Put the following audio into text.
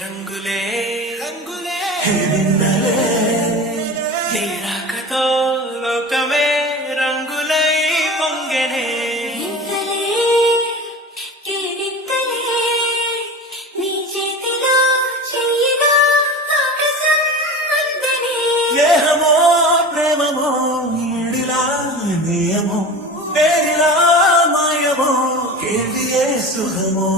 రంగులే రంగులే విన్నలే నీరాకతో లోకమే రంగులై పొంగెనే స్నేహమో ప్రేమమో ఈడిలా నియమో పేరిలా మాయమో కేడియే సుఖమో